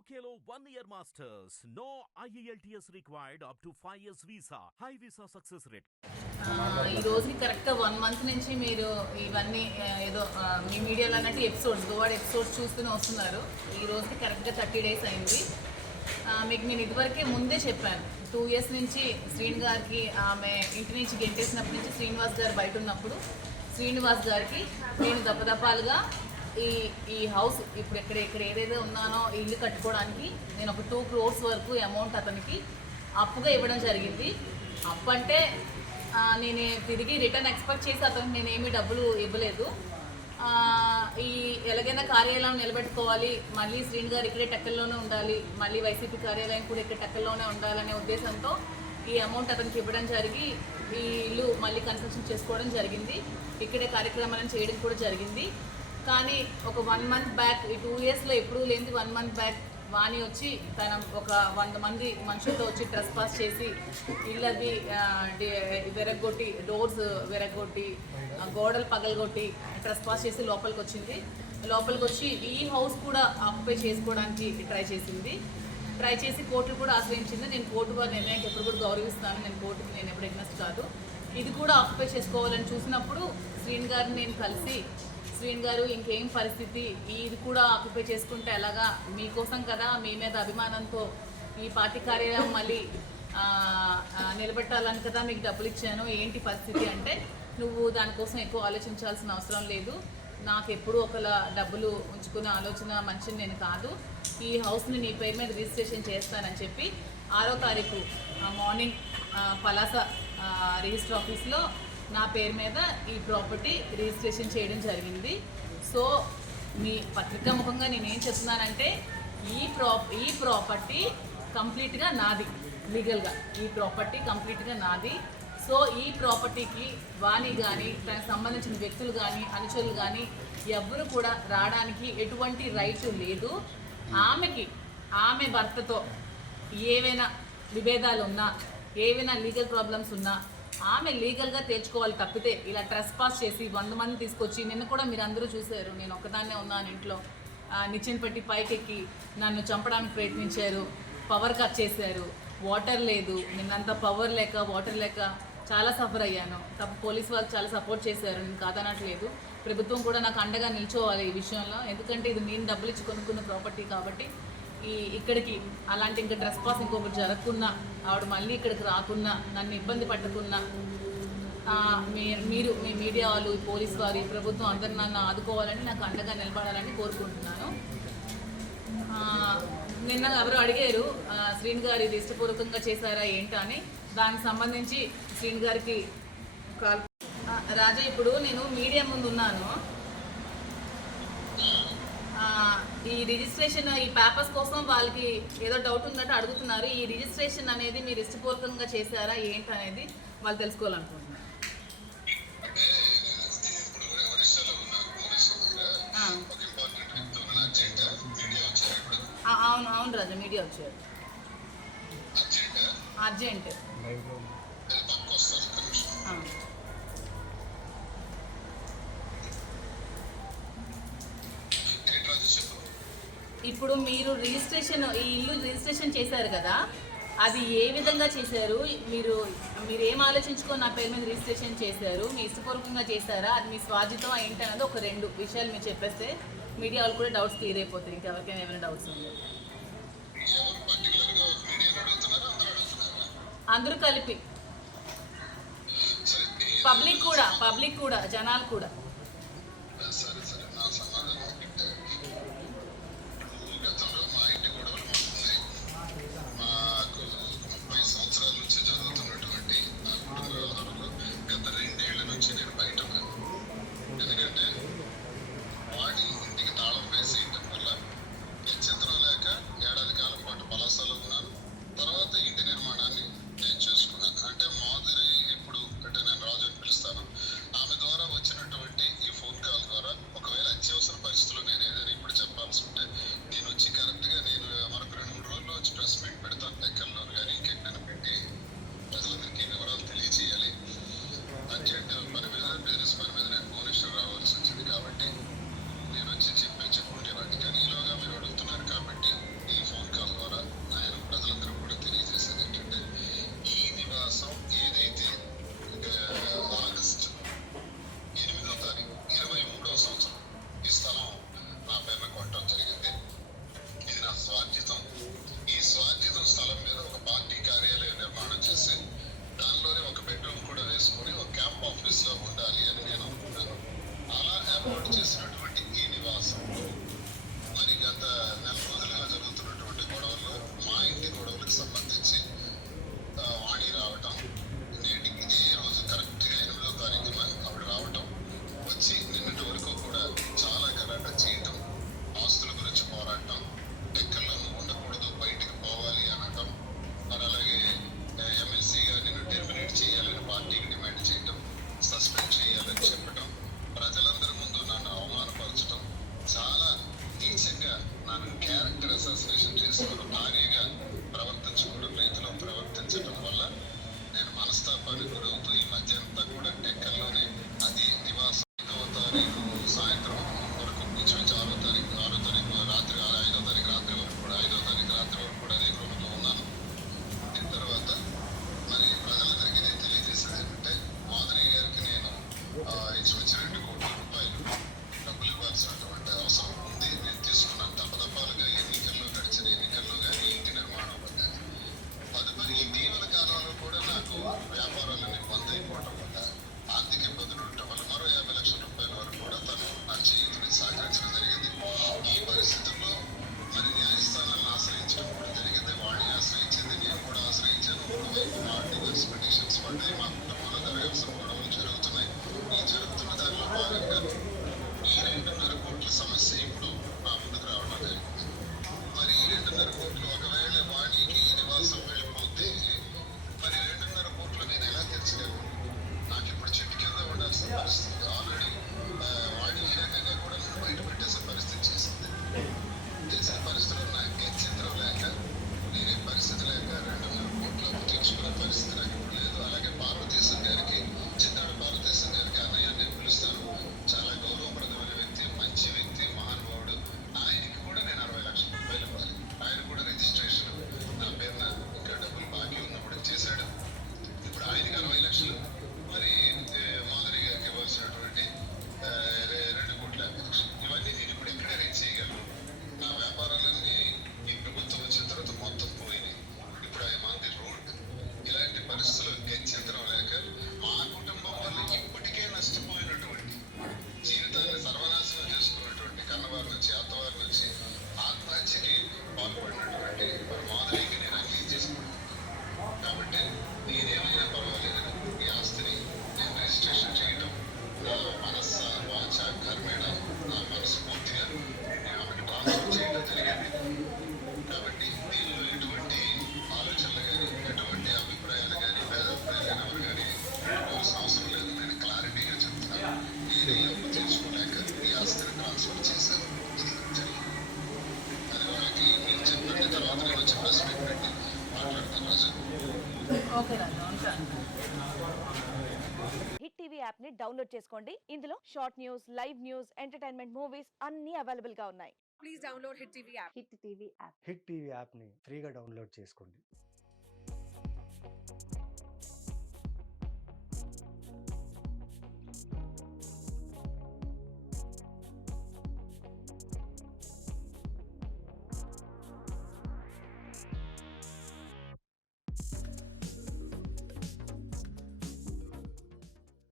UKలో 1 year masters. No IELTS required up to 5 years visa. High visa success rate. ఈ రోజుకి కరెక్ట్గా 1 month నుంచి మీరు ఇవన్నీ ఏదో మీ మీడియాలో అన్నట్టు ఎపిసోడ్స్ గోవాడ్ ఎపిసోడ్స్ చూస్తూనే వస్తున్నారు. ఈ రోజుకి కరెక్ట్గా 30 days అయింది. మీకు నేను ఇదివరకే ముందే చెప్పాను, 2 years నుంచి శ్రీని గారికి ఆమె ఇంటి నుంచి గెంటేసినప్పటి నుంచి శ్రీనివాస్ గారు బయట ఉన్నప్పుడు శ్రీనివాస్ గారికి నేను దప్పదప్పాలుగా ఈ హౌస్ ఇప్పుడు ఇక్కడ ఏదైతే ఉన్నానో ఇల్లు కట్టుకోవడానికి నేను ఒక 2 crores వరకు అమౌంట్ అతనికి అప్పుగా ఇవ్వడం జరిగింది. అప్పు అంటే నేను తిరిగి రిటర్న్ ఎక్స్పెక్ట్ చేసి అతనికి నేనేమీ డబ్బులు ఇవ్వలేదు. ఈ ఎలాగైనా కార్యాలయం నిలబెట్టుకోవాలి, మళ్ళీ శ్రీని గారు ఇక్కడే టెక్కల్లోనే ఉండాలి, మళ్ళీ వైసీపీ కార్యాలయం కూడా ఇక్కడ టెక్కల్లోనే ఉండాలనే ఉద్దేశంతో ఈ అమౌంట్ అతనికి ఇవ్వడం జరిగి ఈ ఇల్లు మళ్ళీ కన్స్ట్రక్షన్ చేసుకోవడం జరిగింది. ఇక్కడే కార్యక్రమాలను చేయడం కూడా జరిగింది. కానీ ఒక 1 month బ్యాక్, ఈ 2 yearsలో ఎప్పుడూ లేనిది 1 month బ్యాక్ వాణి వచ్చి తన ఒక 100 మంది మనుషులతో వచ్చి ట్రెస్ పాస్ చేసి ఇళ్ళది విరగొట్టి, డోర్స్ విరగొట్టి, గోడలు పగలగొట్టి ట్రెస్ పాస్ చేసి లోపలికి వచ్చింది. లోపలికి వచ్చి ఈ హౌస్ కూడా ఆక్యుపై చేసుకోవడానికి ట్రై చేసి కోర్టు కూడా ఆశ్రయించింది. నేను కోర్టు వారి నిర్ణయానికి ఎప్పుడు కూడా గౌరవిస్తాను, నేను కోర్టుకి నేను ఎప్పుడు ఎగ్నెస్ట్ కాదు. ఇది కూడా ఆక్యుపై చేసుకోవాలని చూసినప్పుడు శ్రీని గారిని నేను కలిసి, శ్రీని గారు ఇంకేం పరిస్థితి, ఇది కూడా ఆక్యుపై చేసుకుంటే ఎలాగా, మీకోసం కదా, మీ మీద అభిమానంతో ఈ పార్టీ కార్యాలయం మళ్ళీ నిలబెట్టాలని కదా మీకు డబ్బులు ఇచ్చాను, ఏంటి పరిస్థితి అంటే, నువ్వు దానికోసం ఎక్కువ ఆలోచించాల్సిన అవసరం లేదు, నాకు ఎప్పుడూ ఒకలా డబ్బులు ఉంచుకునే ఆలోచన మనిషిని నేను కాదు, ఈ హౌస్ని నీ పేరు మీద రిజిస్ట్రేషన్ చేస్తానని చెప్పి 6వ తారీఖు మార్నింగ్ పలాస రిజిస్టర్ ఆఫీస్లో నా పేరు మీద ఈ ప్రాపర్టీ రిజిస్ట్రేషన్ చేయడం జరిగింది. సో మీ పత్రికా ముఖంగా నేనేం చెప్తున్నానంటే, ఈ ప్రాపర్టీ కంప్లీట్గా నాది, లీగల్గా ఈ ప్రాపర్టీ కంప్లీట్గా నాది. సో ఈ ప్రాపర్టీకి వాణి కానీ దానికి సంబంధించిన వ్యక్తులు కానీ అనుచరులు కానీ ఎవ్వరు కూడా రావడానికి ఎటువంటి రైట్ లేదు. ఆమె భర్తతో ఏవైనా విభేదాలు ఉన్నా, ఏవైనా లీగల్ ప్రాబ్లమ్స్ ఉన్నా ఆమె లీగల్గా తేల్చుకోవాలి తప్పితే ఇలా ట్రెస్ పాస్ చేసి 100 మంది తీసుకొచ్చి, నిన్న కూడా మీరు అందరూ చూశారు, నేను ఒక్కదాన్నే ఉన్నాను ఇంట్లో, నిచ్చెన పెట్టి పైకెక్కి నన్ను చంపడానికి ప్రయత్నించారు, పవర్ కట్ చేశారు, వాటర్ లేదు, నిన్నంతా పవర్ లేక వాటర్ లేక చాలా సఫర్ అయ్యాను. పోలీస్ వాళ్ళు చాలా సపోర్ట్ చేశారు, నేను కాదనట్లేదు. ప్రభుత్వం కూడా నాకు అండగా నిల్చోవాలి ఈ విషయంలో, ఎందుకంటే ఇది నేను డబ్బులు ఇచ్చి కొనుక్కున్న ప్రాపర్టీ కాబట్టి. ఇక్కడికి అలాంటి ఇంకా ట్రెస్ పాస్ ఇంకొకటి జరగకున్నా, ఆవిడ మళ్ళీ ఇక్కడికి రాకున్నా, నన్ను ఇబ్బంది పట్టకున్నా, మీరు మీ మీడియా వాళ్ళు, పోలీస్ వారు, ప్రభుత్వం అందరు నన్ను ఆదుకోవాలని, నాకు అండగా నిలబడాలని కోరుకుంటున్నాను. నిన్న ఎవరు అడిగారు శ్రీని గారు ఇది ఇష్టపూర్వకంగా చేశారా ఏంటా అని, దానికి సంబంధించి శ్రీని గారికి కాల్. రాజా, ఇప్పుడు నేను మీడియా ముందు ఉన్నాను, ఈ రిజిస్ట్రేషన్ ఈ పేపర్స్ కోసం వాళ్ళకి ఏదో డౌట్ ఉందంటే అడుగుతున్నారు. ఈ రిజిస్ట్రేషన్ అనేది మీరు ఇష్టపూర్వకంగా చేశారా ఏంటి అనేది వాళ్ళు తెలుసుకోవాలనుకుంటున్నారు. అవును రాజా, మీడియా వచ్చారు, అర్జెంట్. ఇప్పుడు మీరు రిజిస్ట్రేషన్, ఈ ఇల్లు రిజిస్ట్రేషన్ చేశారు కదా, అది ఏ విధంగా చేశారు, మీరు ఏం ఆలోచించుకొని నా పేరు మీద రిజిస్ట్రేషన్ చేశారు, మీ ఇష్టపూర్వకంగా చేశారా, అది మీ స్వాధితం ఏంటనేది ఒక 2 విషయాలు మీరు చెప్పేస్తే మీడియా వాళ్ళు కూడా డౌట్స్ క్లియర్ అయిపోతాయి. ఇంకెవరికైనా ఏమైనా డౌట్స్ ఉందో అందరూ కలిపి, పబ్లిక్ కూడా జనాలు కూడా. ఆమె ద్వారా వచ్చినటువంటి 2.5 కోట్లు ఒకవేళ వాడికి నివాసం వెళ్ళిపోతే మరి 2.5 కోట్లు నేను ఎలా తెచ్చగలను? నాకు ఇప్పుడు చెట్టు కింద ఉండాల్సిన పరిస్థితి. ఆల్రెడీ వాడి ఈ రకంగా కూడా నన్ను బయట పెట్టేసే పరిస్థితి చేసింది. చేసిన పరిస్థితుల్లో నాకు గత్యంతరం లేక నేనే పరిస్థితి లేక 2.5 కోట్లు తెచ్చుకునే పరిస్థితి నాకు ఇప్పుడు లేదు. అలాగే పార్వతీశం గారికి, చిన్నాడు పార్వతీశం గారికి అన్నయ్య నేను పిలుస్తాను. చాలా గౌరవప్రదమైన వ్యక్తి, మంచి వ్యక్తి, మహానుభావుడు. ఆయనకి కూడా నేను 60 లక్షల రూపాయలు ఇవ్వాలి. ఆయన కూడా రిజిస్ట్రేషన్ నా పేరున ఇంకా డబ్బులు బాకీ ఉన్నప్పుడు చేశాడు. ఇప్పుడు ఆయనకి 60 లక్షలు, మరి మాధురి గారికి ఇవ్వాల్సినటువంటి 2,50,00,000. ఇవన్నీ నేను ఇప్పుడు ఎక్కడ రీచ్ చేయగలను? నా వ్యాపారాలన్నీ ఈ ప్రభుత్వం వచ్చిన తర్వాత మొత్తం పోయినాయి. ఇప్పుడు ఆయన మంది రోడ్. ఇలాంటి పరిస్థితుల్లో గత్యంతరం లేక మా కుటుంబం వాళ్ళు ఇప్పటికే నష్టపోయినటువంటి, జీవితాన్ని సర్వనాశనం చేసుకున్నటువంటి, కన్నవారి నుంచి అత్తవారి నుంచి ఆత్మహత్యకి పాల్పడినటువంటి మరి మాధురికి నేను అంగీకం చేసుకుంటున్నాను. కాబట్టి నేనేమైనా పర్వాలేదని ఈ ఆస్తిని నేను రిజిస్ట్రేషన్ చేయడం నా మనస్స వాచ కర్మేణ నా మనస్ఫూర్తిగా నేను ఆమెకు ట్రాన్స్ఫర్ చేయడం జరిగింది. కాబట్టి దీనిలో ఎటువంటి ఆలోచనలు కానీ, ఎటువంటి అభిప్రాయాలు కానీ, భేదాభిప్రాయాలు కానీ ఎవరు కానీ పెట్టుకోవాల్సిన అవసరం లేదు. నేను క్లారిటీగా చెప్తున్నాను. నేను ఈ అప్పు తీర్చుకోలేక ఈ ఆస్తిని ట్రాన్స్ఫర్ చేశాను. ఇది జరిగింది. అది వాళ్ళకి మీరు చెప్పండి. తర్వాత నేను వచ్చి ప్రెస్ మీట్ పెట్టి మాట్లాడతాను. రాజు, ఓకే రాజు, ఉంటాను. హిట్ టీవీ యాప్ ని డౌన్లోడ్ చేసుకోండి. ఇందులో short news, live news, entertainment movies అన్ని అవైలబుల్ గా ఉన్నాయి. Please download Hit TV app. Hit TV app. Hit TV యాప్ని ఫ్రీగా డౌన్లోడ్ చేసుకోండి.